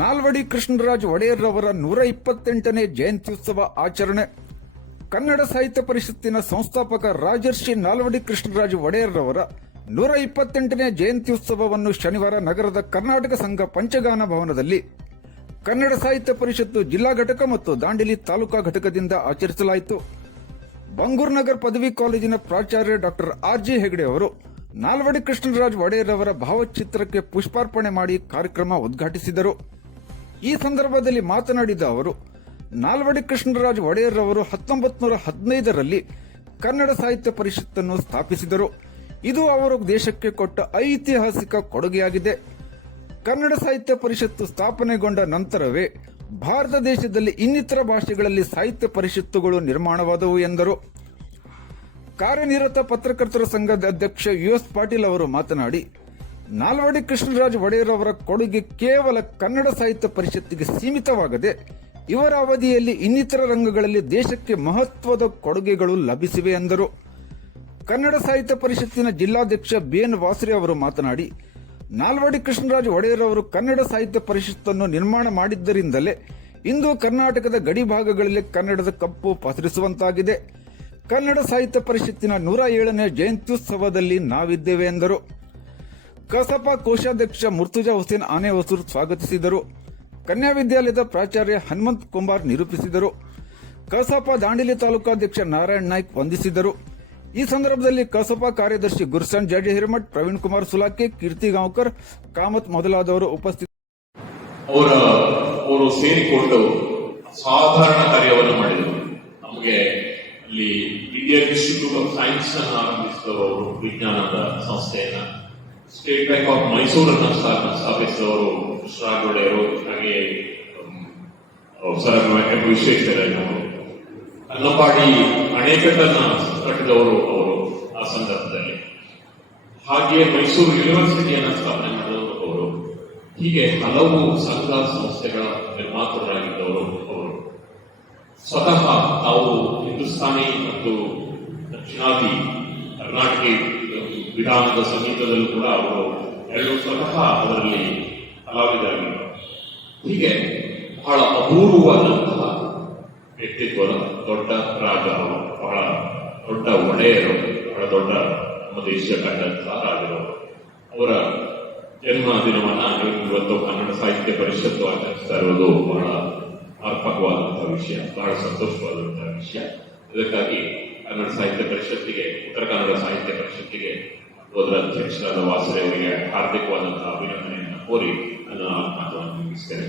ನಾಲ್ವಡಿ ಕೃಷ್ಣರಾಜ್ ಒಡೆಯರ್ರವರ ನೂರ ಇಪ್ಪತ್ತೆಂಟನೇ ಜಯಂತ್ಯುತ್ಸವ ಆಚರಣೆ. ಕನ್ನಡ ಸಾಹಿತ್ಯ ಪರಿಷತ್ತಿನ ಸಂಸ್ಥಾಪಕ ರಾಜರ್ಷಿ ನಾಲ್ವಡಿ ಕೃಷ್ಣರಾಜ್ ಒಡೆಯರ್ರವರ ನೂರ ಇಪ್ಪತ್ತೆಂಟನೇ ಜಯಂತ್ಯುತ್ಸವವನ್ನು ಶನಿವಾರ ನಗರದ ಕರ್ನಾಟಕ ಸಂಘ ಪಂಚಗಾನ ಭವನದಲ್ಲಿ ಕನ್ನಡ ಸಾಹಿತ್ಯ ಪರಿಷತ್ತು ಜಿಲ್ಲಾ ಘಟಕ ಮತ್ತು ದಾಂಡೇಲಿ ತಾಲೂಕಾ ಘಟಕದಿಂದ ಆಚರಿಸಲಾಯಿತು. ಬಂಗೂರು ನಗರ್ ಪದವಿ ಕಾಲೇಜಿನ ಪ್ರಾಚಾರ್ಯ ಡಾಕ್ಟರ್ ಆರ್ ಜಿ ಹೆಗಡೆ ಅವರು ನಾಲ್ವಡಿ ಕೃಷ್ಣರಾಜ್ ಒಡೆಯರ್ ಅವರ ಭಾವಚಿತ್ರಕ್ಕೆ ಪುಷ್ಪಾರ್ಪಣೆ ಮಾಡಿ ಕಾರ್ಯಕ್ರಮ ಉದ್ಘಾಟಿಸಿದರು. ಈ ಸಂದರ್ಭದಲ್ಲಿ ಮಾತನಾಡಿದ ಅವರು, ನಾಲ್ವಡಿ ಕೃಷ್ಣರಾಜ್ ಒಡೆಯರ್ ಅವರು ಹತ್ತೊಂಬತ್ತು ನೂರ ಹದಿನೈದರಲ್ಲಿ ಕನ್ನಡ ಸಾಹಿತ್ಯ ಪರಿಷತ್ತನ್ನು ಸ್ಥಾಪಿಸಿದರು. ಇದು ಅವರು ದೇಶಕ್ಕೆ ಕೊಟ್ಟ ಐತಿಹಾಸಿಕ ಕೊಡುಗೆಯಾಗಿದೆ. ಕನ್ನಡ ಸಾಹಿತ್ಯ ಪರಿಷತ್ತು ಸ್ಥಾಪನೆಗೊಂಡ ನಂತರವೇ ಭಾರತ ದೇಶದಲ್ಲಿ ಇನ್ನಿತರ ಭಾಷೆಗಳಲ್ಲಿ ಸಾಹಿತ್ಯ ಪರಿಷತ್ತುಗಳು ನಿರ್ಮಾಣವಾದವು ಎಂದರು. ಕಾರ್ಯನಿರತ ಪತ್ರಕರ್ತರ ಸಂಘದ ಅಧ್ಯಕ್ಷ ಯು ಎಸ್ ಪಾಟೀಲ್ ಅವರು ಮಾತನಾಡಿ ನಾಲ್ವಡಿ ಕೃಷ್ಣರಾಜ ಒಡೆಯರ್ ಅವರ ಕೊಡುಗೆ ಕೇವಲ ಕನ್ನಡ ಸಾಹಿತ್ಯ ಪರಿಷತ್ತಿಗೆ ಸೀಮಿತವಾಗದೆ, ಇವರ ಅವಧಿಯಲ್ಲಿ ಇನ್ನಿತರ ರಂಗಗಳಲ್ಲಿ ದೇಶಕ್ಕೆ ಮಹತ್ವದ ಕೊಡುಗೆಗಳು ಲಭಿಸಿವೆ ಎಂದರು. ಕನ್ನಡ ಸಾಹಿತ್ಯ ಪರಿಷತ್ತಿನ ಜಿಲ್ಲಾಧ್ಯಕ್ಷ ಬಿಎನ್ ವಾಸರಿ ಅವರು ಮಾತನಾಡಿ, ನಾಲ್ವಡಿ ಕೃಷ್ಣರಾಜ ಒಡೆಯರ್ ಅವರು ಕನ್ನಡ ಸಾಹಿತ್ಯ ಪರಿಷತ್ತನ್ನು ನಿರ್ಮಾಣ ಮಾಡಿದ್ದರಿಂದಲೇ ಇಂದು ಕರ್ನಾಟಕದ ಗಡಿ ಭಾಗಗಳಲ್ಲಿ ಕನ್ನಡದ ಕಪ್ಪು ಪಸರಿಸುವಂತಾಗಿದೆ. ಕನ್ನಡ ಸಾಹಿತ್ಯ ಪರಿಷತ್ತಿನ ನೂರ ಏಳನೇ ಜಯಂತ್ಯುತ್ಸವದಲ್ಲಿ ನಾವಿದ್ದೇವೆ ಎಂದರು. ಕಸಪ ಕೋಶಾಧ್ಯಕ್ಷ ಮುರ್ತುಜಾ ಹುಸೇನ್ ಆನೆ ಹೊಸೂರು ಸ್ವಾಗತಿಸಿದರು. ಕನ್ಯಾ ವಿದ್ಯಾಲಯದ ಪ್ರಾಚಾರ್ಯ ಹನುಮಂತ್ ಕುಮಾರ್ ನಿರೂಪಿಸಿದರು. ಕಸಾಪ ದಾಂಡೇಲಿ ತಾಲೂಕಾಧ್ಯಕ್ಷ ನಾರಾಯಣ್ ನಾಯ್ಕ್ ವಂದಿಸಿದರು. ಈ ಸಂದರ್ಭದಲ್ಲಿ ಕಸಾಪ ಕಾರ್ಯದರ್ಶಿ ಗುರ್ಸನ್ ಜಡಿ ಹಿರಮಠ್ ಪ್ರವೀಣ್ ಕುಮಾರ್ ಸುಲಾಕೆ, ಕೀರ್ತಿ ಗಾಂವ್ಕರ್, ಕಾಮತ್ ಮೊದಲಾದವರು ಉಪಸ್ಥಿತ ಅವರ ಸೇರಿಕೊಂಡು ಸಾಧಾರಣ ಕಾರ್ಯವನ್ನು ಮಾಡಿದರು. ನಮಗೆ ಅಲ್ಲಿ ಇಂಡಿಯನ್ ಇನ್ಸ್ಟಿಟ್ಯೂಟ್ ಆಫ್ ಸೈನ್ಸ್ ಅನ್ನು ಆರಂಭಿಸಿದವರು ವಿಜ್ಞಾನದ ಸಂಸ್ಥೆಯನ್ನ. ಸ್ಟೇಟ್ ಬ್ಯಾಂಕ್ ಆಫ್ ಮೈಸೂರು ಸ್ಥಾಪ- ಸ್ಥಾಪಿಸಿದವರು ಒಡೆಯರು ಹಾಗೆ ಸರ್ ಎಂ ವಿಶ್ವೇಶ್ವರಯ್ಯನವರು ಅನ್ನಪಾಡಿ ಅಣೆಕಟ್ಟನ್ನ ಕಟ್ಟಿದವರು ಅವರು ಆ ಸಂದರ್ಭದಲ್ಲಿ. ಹಾಗೆಯೇ ಮೈಸೂರು ಯೂನಿವರ್ಸಿಟಿಯನ್ನ ಸ್ಥಾಪನೆ ಮಾಡಿದವರು ಅವರು. ಹೀಗೆ ಹಲವು ಸಂಘ ಸಂಸ್ಥೆಗಳ ನಿರ್ಮಾತೃರಾಗಿದ್ದವರು ಅವರು. ಸ್ವತಃ ತಾವು ಹಿಂದೂಸ್ತಾನಿ ಮತ್ತು ದಕ್ಷಿಣಾದಿ ಕರ್ನಾಟಕ ವಿಧಾನದ ಸಂಗೀತದಲ್ಲೂ ಕೂಡ ಅವರು ಎರಡು ಸ್ವತಃ ಅದರಲ್ಲಿ ಕಲಾವಿದರಾಗಿದ್ದರು ಹೀಗೆ ಬಹಳ ಅಪೂರ್ವವಾದಂತಹ ವ್ಯಕ್ತಿತ್ವದ ದೊಡ್ಡ ರಾಜ ಬಹಳ ದೊಡ್ಡ ಒಡೆಯರು, ಬಹಳ ದೊಡ್ಡ ನಮ್ಮ ದೇಶ ಕಂಡಂತಹ ರಾಜರು. ಅವರ ಜನ್ಮ ದಿನವನ್ನ ಇವತ್ತು ಕನ್ನಡ ಸಾಹಿತ್ಯ ಪರಿಷತ್ತು ಆಚರಿಸ್ತಾ ಇರೋದು ಬಹಳ ಅರ್ಪಕವಾದಂತಹ ವಿಷಯ, ಬಹಳ ಸಂತೋಷವಾದಂತಹ ವಿಷಯ. ಇದಕ್ಕಾಗಿ ಕನ್ನಡ ಸಾಹಿತ್ಯ ಪರಿಷತ್ತಿಗೆ, ಉತ್ತರ ಕನ್ನಡ ಸಾಹಿತ್ಯ ಪರಿಷತ್ತಿಗೆ ಹೋದ್ರ ಅಧ್ಯಕ್ಷರಾದ ವಾಸರೆ ಹಾರ್ದಿಕವಾದಂತಹ ಅಭಿನಂದನೆಯನ್ನು ಕೋರಿ ನನ್ನ ಮುಗಿಸ್ತೇನೆ